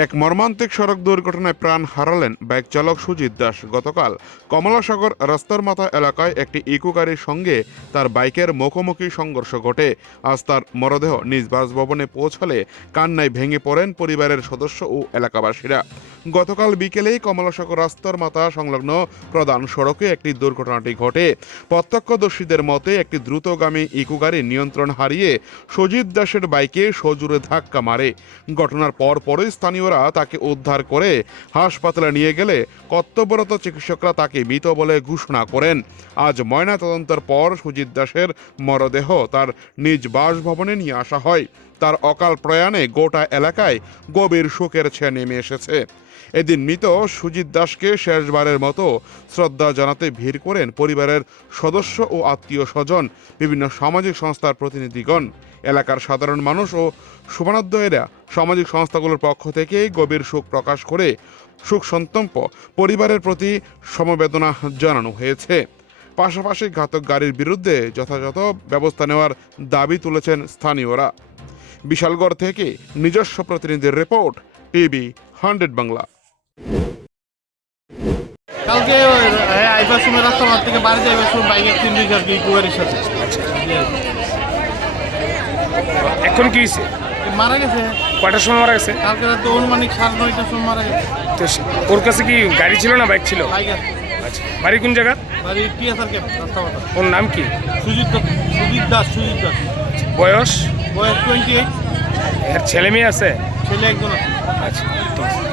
এক মর্মান্তিক সড়ক দুর্ঘটনায় প্রাণ হারালেন বাইক চালক সুজিত দাস। গতকাল কমলাসাগর রাস্তার মাথা এলাকায় একটি ইকো গাড়ির সঙ্গে তার বাইকের মুখোমুখি সংঘর্ষ ঘটে। আজ তার মরদেহ নিজ বাসভবনে পৌঁছালে কান্নায় ভেঙে পড়েন পরিবারের সদস্য ও এলাকাবাসীরা। গতকাল বিকেলেই কমলাসাগর রাস্তার মাথা সংলগ্ন প্রধান সড়কে একটি দুর্ঘটনাটি ঘটে। প্রত্যক্ষদর্শীদের মতে একটি দ্রুতগামী ইকো গাড়ি নিয়ন্ত্রণ হারিয়ে সুজিত দাসের বাইকে সজোরে ধাক্কা মারে। ঘটনার পরই স্থানীয়রা তাকে উদ্ধার করে হাসপাতালে নিয়ে গেলে কর্তব্যরত চিকিৎসকরা তাকে মৃত বলে ঘোষণা করেন। আজ ময়নাতদন্তের পর সুজিত দাসের মরদেহ তার নিজ বাসভবনে নিয়ে আসা হয়। তার অকাল প্রয়াণে গোটা এলাকায় গভীর শোকের ছায়া নেমে এসেছে। এদিন মৃত সুজিত দাসকে শেষবারের মতো শ্রদ্ধা জানাতে ভিড় করেন পরিবারের সদস্য ও আত্মীয় স্বজন, বিভিন্ন সামাজিক সংস্থার প্রতিনিধিগণ। এলাকার সাধারণ মানুষ ও শুভানুধ্যায়ীরা সামাজিক সংস্থাগুলোর পক্ষ থেকে গভীর শোক প্রকাশ করে শোক সন্তপ্ত পরিবারের প্রতি সমবেদনা জানানো হয়েছে। পাশাপাশি ঘাতক গাড়ির বিরুদ্ধে যথাযথ ব্যবস্থা নেওয়ার দাবি তুলেছেন স্থানীয়রা। বিশালগড় থেকে নিজস্ব প্রতিনিধির রিপোর্ট, টিভি 100 বাংলা। কালকে আইবার সময় রাস্তার মাঠ থেকে বাড়ি যাইবার সময় বাইক অ্যাক্সিডেন্ট হয়েছে আর কি কুয়ারির সাথে। এখন কি হয়েছে? মারা গেছে। কয়টার সময় মারা গেছে? কালকে রাতে অনুমানিক 9:30টার সময় মারা গেছে। তো ওর কাছে কি গাড়ি ছিল না বাইক ছিল? বাইক আছে। আচ্ছা, বাড়ি কোন জায়গা? বাড়ি টিএসআর ক্যাম্প রাস্তা মাথা। ওর নাম কি? সুজিত দাস। বয়স? বয়স 28। এর ছেলে মেয়ে আছে? ছেলে একজন আছে। আচ্ছা, ঠিক আছে।